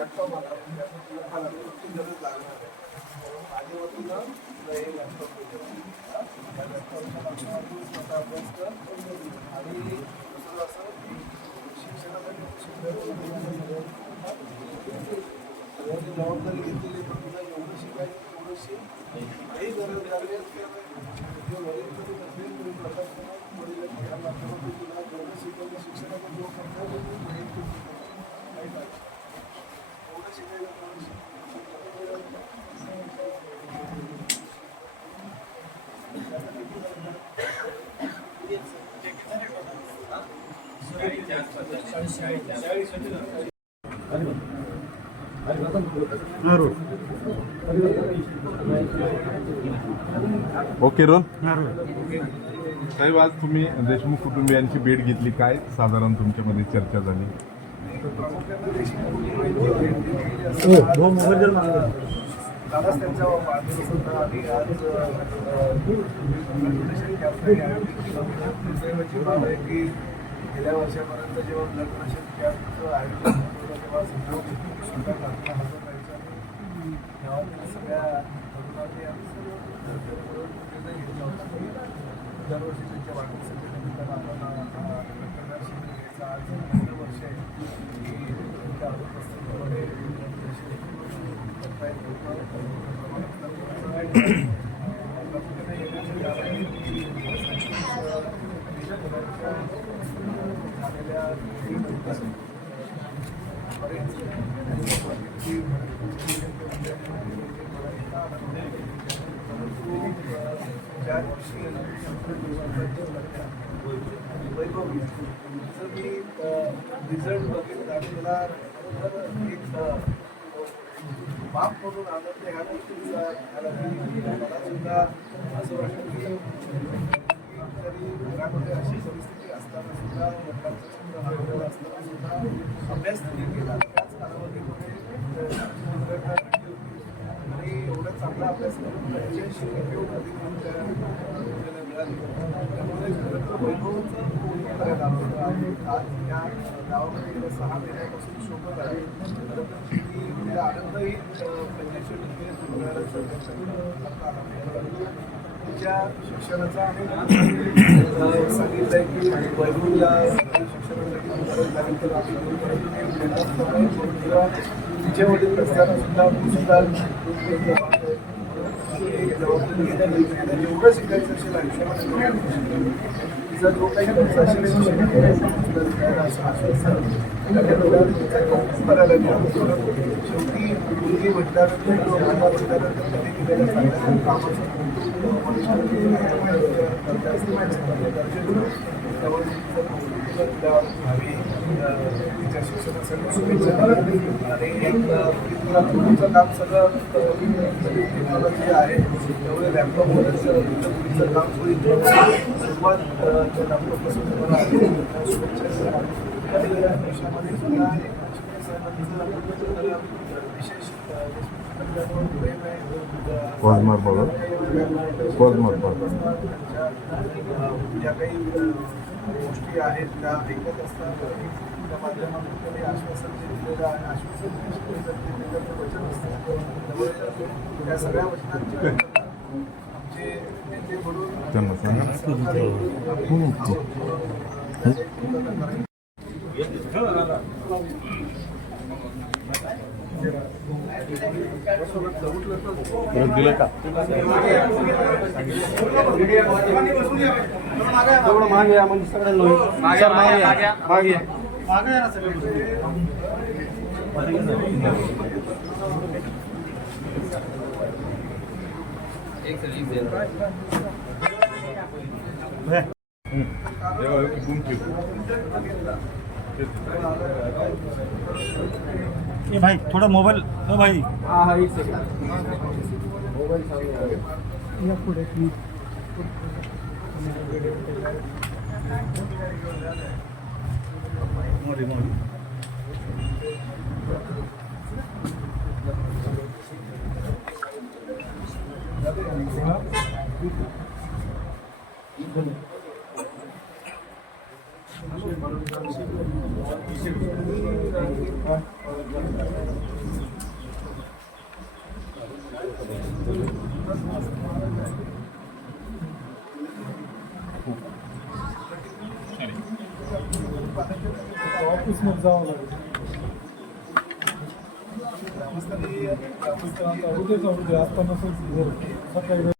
Laptop आला लॅपटॉपची गरज लागणार आहे माझ्या वतीनं हे लॅपटॉप त्या लॅपटॉपच्या माध्यमातून स्वतः अभ्यास कर आणि दुसरं असं शिक्षणासाठी सगळ्यांनी जबाबदारी घेतलेली पण तुला एवढं शिकायचं तेवढं शिक काही गरज लागली जे वडील कधी नसेल तरी प्रशासनात वडील या माध्यमातून तुला जेवढं शिकवलं शिक्षणाचा जो खर्च ओके रोल साहेब, आज तुम्ही देशमुख कुटुंबियांची भेट घेतली, काय साधारण तुमच्यामध्ये चर्चा झाली? कालच त्यांच्या वाढदिवस होता आणि आज भाव आहे की गेल्या वर्षापर्यंत जेव्हा ब्लड प्रेशर कॅम्पचं आयोजन होतं तेव्हा सहयोग स्वतः घातला हजर राहायचा तेव्हा सगळ्या तरुणांनी आम्ही सर्व निर्णय घेतला होता की दरवर्षी त्यांच्या वाढदिवसाच्या निमित्तानं आपण रक्तदान शिबिर घ्यायचं आज पहिलं वर्ष आहे की त्यांच्या अनुपस्थितीमध्ये ज्या वर्षी वैभव जर मी रिझल्ट बघितला आणि मला एक बाप म्हणून आनंद ह्या गोष्टीचा मला सुद्धा असं वाटतं की तरी घरामध्ये अशी परिस्थिती असताना सुद्धा वडिलांचा छंद हरवलेला असताना सुद्धा अभ्यास त्यांनी केला त्याच कालावधीमध्ये आणि एवढा चांगला अभ्यास करून 85 अधिक आपल्याला मिळाली त्यामुळे वैभवचं पूर्ण करायला आवडतं आणि आज या गावामध्ये गेल्या 6 महिन्यापासून शोभत आहे तिला आनंदही 85% मिळायला तिच्या शिक्षणाचा आणि सांगितलं आहे की वैभवला शिक्षणासाठी गरज लागेल तर आम्ही तिच्या वडील असताना सुद्धा सुद्धा जबाबदारी घेतली जेवढं शिकायचं असेल आयुष्यामध्ये तिचा जो काही खर्च असेल आश्वासन करायला मिळालं शेवटी मुलगी म्हटल्यानंतर किंवा मुलगा म्हटल्यानंतर त्यांनी केलेल्या चांगल्या कामाचं तिच्या शिक्षणासाठी शुभेच्छा आणि एक पुढचं काम सगळं टेक्नॉलॉजी आहे त्यामुळे लॅपटॉपवरच पुढचं काम होईल सुरुवात लॅपटॉपपासून तुम्हाला शुभेच्छा आणि या देशामध्ये सुद्धा विशेष प्रेम आहे ज्या काही गोष्टी आहेत त्या ऐकत असतात त्या माध्यमातून त्यांनी आश्वासन जे दिलेलं आहे आश्वासन वचन असतं त्यामुळे त्या सगळ्या वचनांचे आमचे नेते म्हणून दिलं का मागे या म्हणजे सगळ्यांना मागे ए भाई थोड़ा मोबाइल हो भाई हाँ हाँ एक सेकंड मोबाईल चालू या पुढे मोठी मोठी ऑफिसमध्ये जावं लागेल उद्या जाऊ दे आता नसेल सकाळी